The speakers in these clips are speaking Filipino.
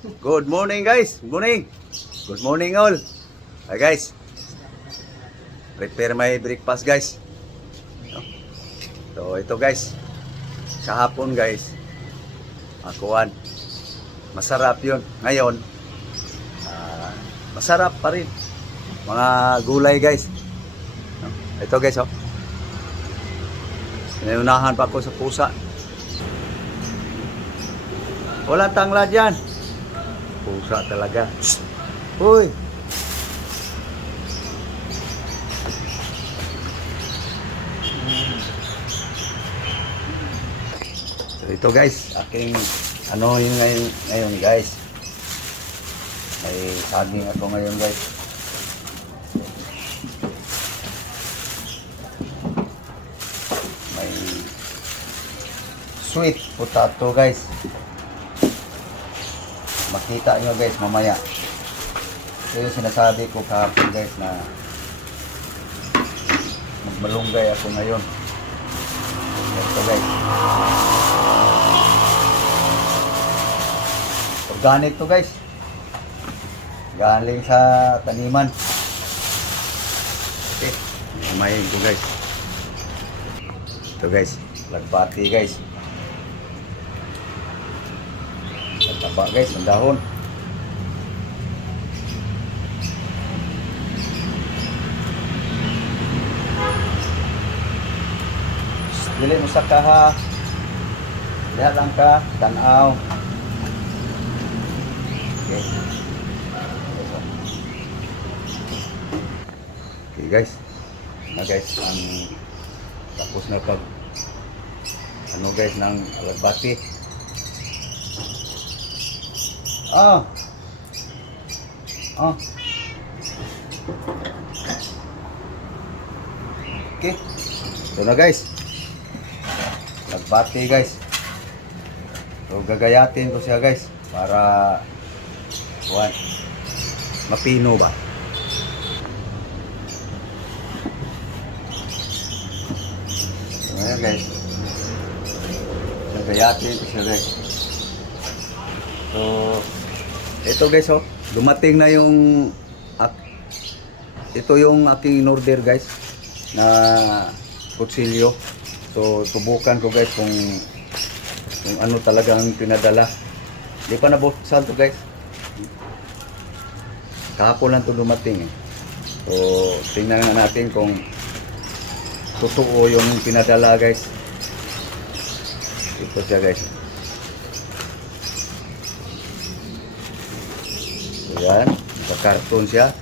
Good morning guys. Good morning. Good morning all. Hi guys. Prepare my breakfast guys. So ito guys. Sa hapon guys. Akuan. Masarap 'yun. Ngayon, masarap pa rin. Mga gulay guys. Ito guys oh. Inunahan pa ako sa pusa. Walang tangla dyan. Pusa talaga. Uy. So ito guys, aking ano yun ngayon guys. May saging ako ngayon guys. May sweet potato guys. Makita nyo guys mamaya. Ito yung sinasabi ko kahapon guys na magmalunggay ako ngayon. Ito guys. Organic to guys. Galing sa taniman. Okay. Kumain ko guys. Ito guys. Lagbati guys. Taba guys, ang dahon. Dili mo sa kaha. Diha lang ka, tanaw. Okay. Okay guys. Na guys, ang tapos na pag ano guys ng alagbati. Okay. Ito na guys. Nagbati guys. So gagayatin ko siya guys para mapino ba. So ayan guys. Gagayatin ko siya guys. So ito guys oh, dumating na yung ito yung aking in-order guys na kutsilyo. So subukan ko guys kung ano talagang pinadala. Di pa nabuksan to guys. Kahapon lang to dumating eh. So tingnan na natin kung totoo yung pinadala guys. Ito siya guys. Ayan, naka-carton siya.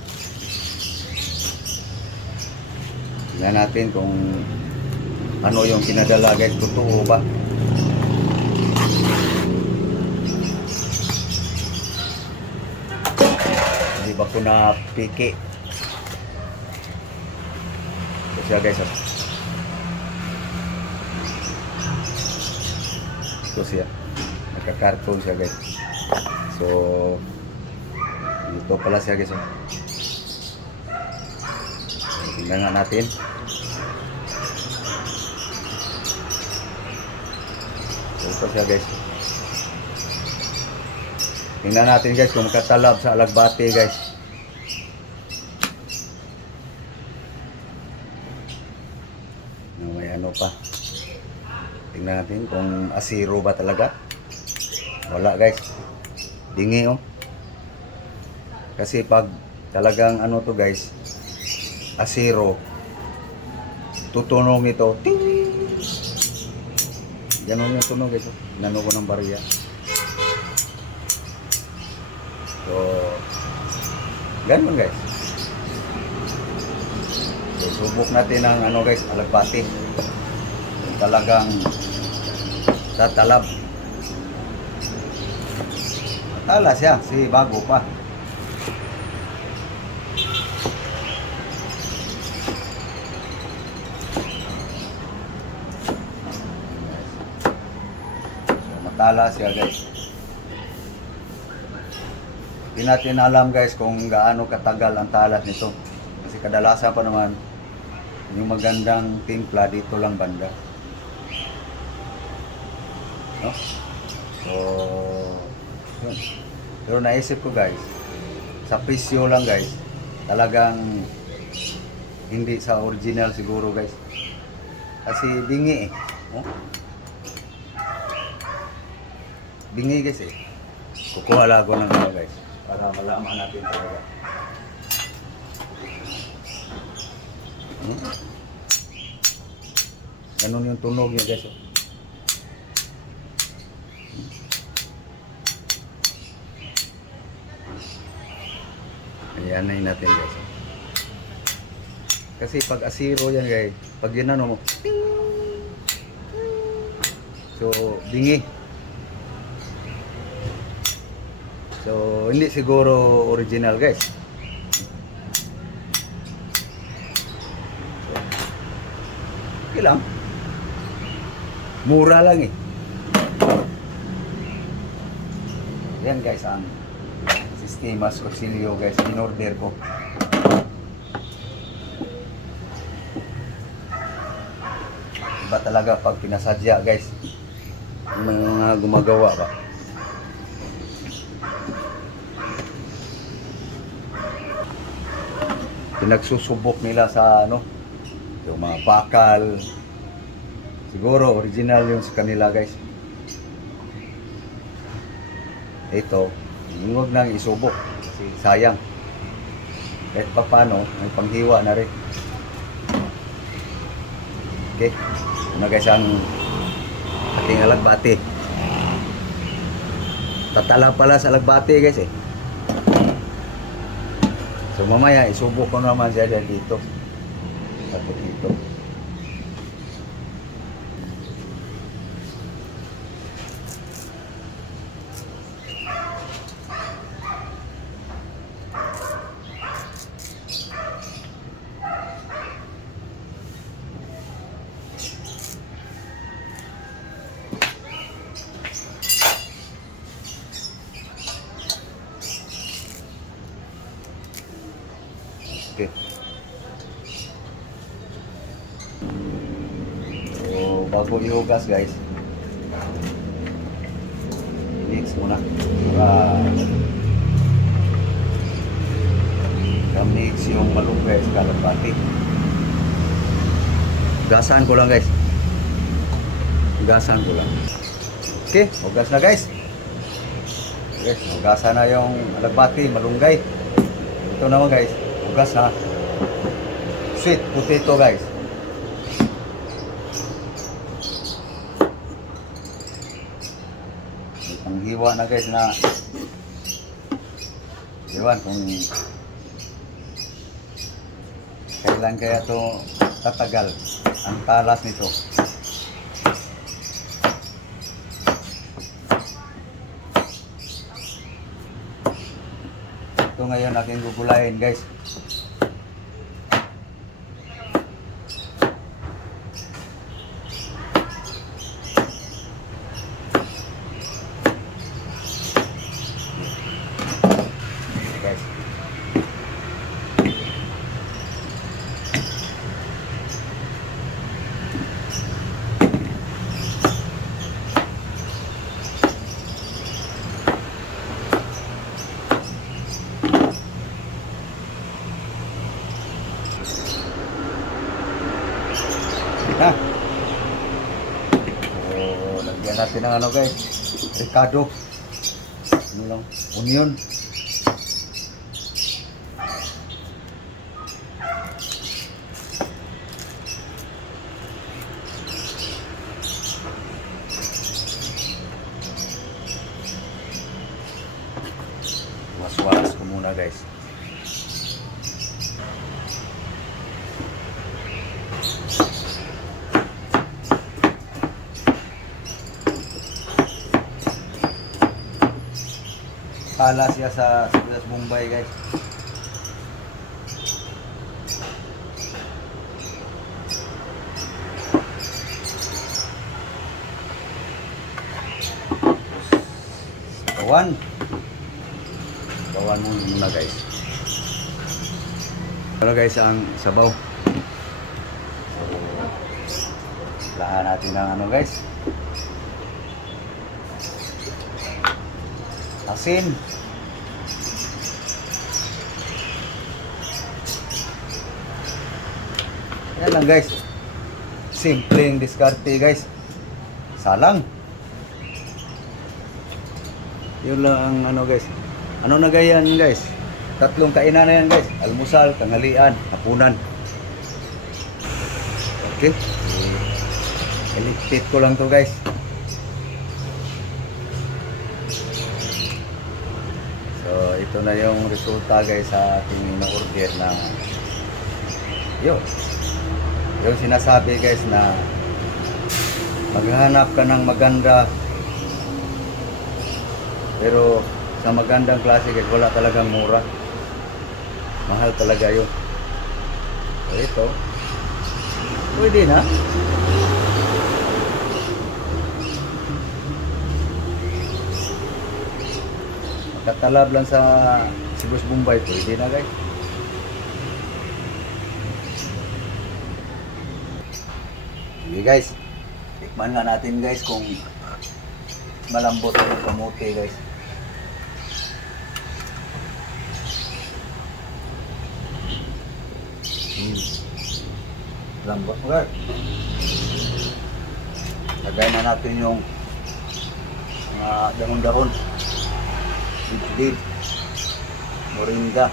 Tingnan natin kung ano yung pinadala guys, totoo ba? Hindi ba ko napiki? Ito siya guys. Ito siya. Naka-carton siya guys. So ito pala siya guys. Tingnan nga natin. Ito siya guys. Tingnan natin guys kung katalab sa alagbati guys. May ano pa. Tingnan natin kung asiro ba talaga. Wala guys. Dingi oh. Kasi pag talagang ano to guys, asiro, tutunog ito. Ting! Ganon yung tunog ito. Nano ko ng barya. So, ganon guys. So, subok natin ang ano guys, alagbati. Talagang tatalab. Matala siya, si bago pa. Tala siya guys. Hindi natin alam guys kung gaano katagal ang talas nito. Kasi kadalasan pa naman yung magandang timpla dito lang banda. No? So, yun. Pero naisip ko guys, sa presyo lang guys, talagang hindi sa original siguro guys. Kasi bingi eh. Oh? Bingi guys eh. Kukuha lang ako ng ano guys, para malaman natin talaga. Ganun yung tunog niya guys. Ayan na natin guys. Kasi pag asiro yan guys, pag yun ano mo, so bingi. So hindi siguro original guys. Okay lang. Mura lang eh. Yan guys ang Sistemas Kutsilyo guys, in-order ko. Iba talaga pag pinasadya guys, yung mga gumagawa ba. Pinagsusubok nila sa ano, yung mga bakal. Siguro original yung sa kanila guys. Ito, huwag nang isubok kasi sayang. Kahit pa paano, may panghiwa na rin. Okay, ano guys ang ating alagbati. Tatala pala sa alagbati guys eh. So mamaya isubok ko naman siya dito. Tapos dito. Okay. So, bago ihugas guys, mix muna para mix yung malunggay sa kalapati. Hugasan ko lang guys. Hugasan ko lang. Okay, hugas na guys. Okay, hugasan na yung alagbati, malunggay. Ito naman guys, hugas na sweet potato guys. Ang hiwa na guys na iwan kung kailan kaya to tatagal ang talas nito. Ito ngayon natin gugulayin guys. Guys. Na. So, lagyan natin ng ano guys, Ricardo. Ano lang, onion. Was-was ko muna guys. Pala siya sa Sibuyas Bombay guys. Kawan. Kawan muna guys. Ano guys ang sabaw. So, lahan natin ng ano guys. Asin. Yan lang guys. Simpleng diskarte guys. Salang. Yun lang ang ano guys. Ano na ganyan guys? Tatlong kainan na yan guys. Almusal, tanghalian, hapunan. Okay. Iligpit ko lang to guys. So ito na yung resulta guys sa ating ina-order na yung sinasabi guys na maghanap ka ng maganda pero sa magandang klase guys wala talagang mura, mahal talaga yun. So ito pwede na. Makatalab lang sa Sibus Bombay, pwede na guys. Okay guys, tikman nga natin guys kung malambot yung kamote guys. Lambot guys. Lagay na natin yung mga dahon-dahon, did, moringa.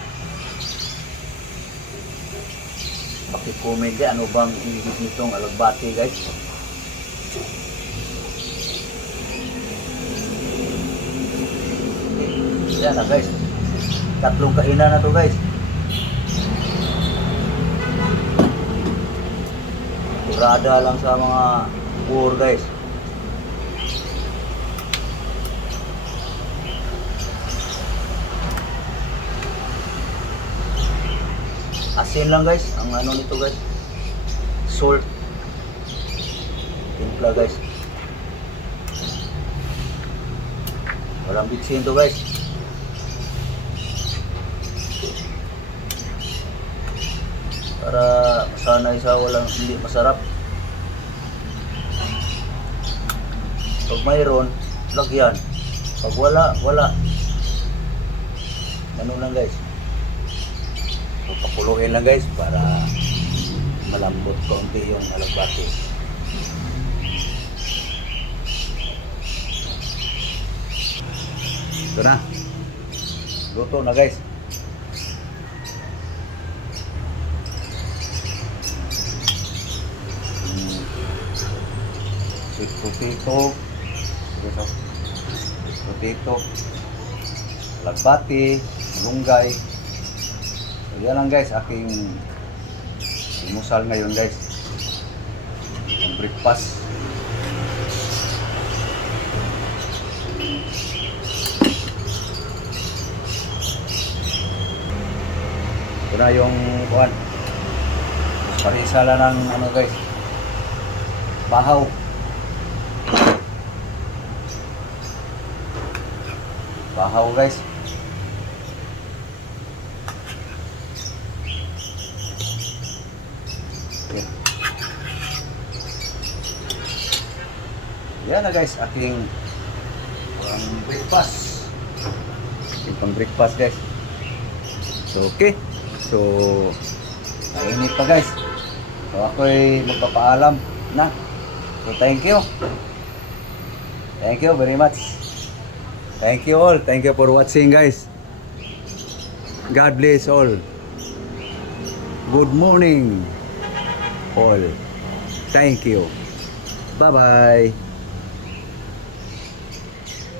Paki-comment dyan, ano bang ihigit nitong alagbati guys. Yan na guys, tatlong kainan na to guys. Kurada lang sa mga poor guys. Asin lang guys, ang ano nito guys, salt, timpla guys. Walang bitsin to guys. Para masanay sa walang hindi masarap. Pag mayroon, lagyan. Pag wala, wala. Ganun lang guys. Papuluin lang guys para malambot konti yung alagbati. Ito na. Luto na guys. Sweet potato. Sweet potato. Alagbati, malunggay. So yan lang guys, aking almusal ngayon guys. Ang breakfast. Ito na yung kuhan. Parisala ng ano guys, bahaw. Bahaw guys. Yan na guys, aking breakfast. Aking breakfast guys. So okay. So mainit pa guys. So ako'y magpapaalam na. So thank you. Thank you very much. Thank you all. Thank you for watching guys. God bless all. Good morning all. Thank you. Bye bye.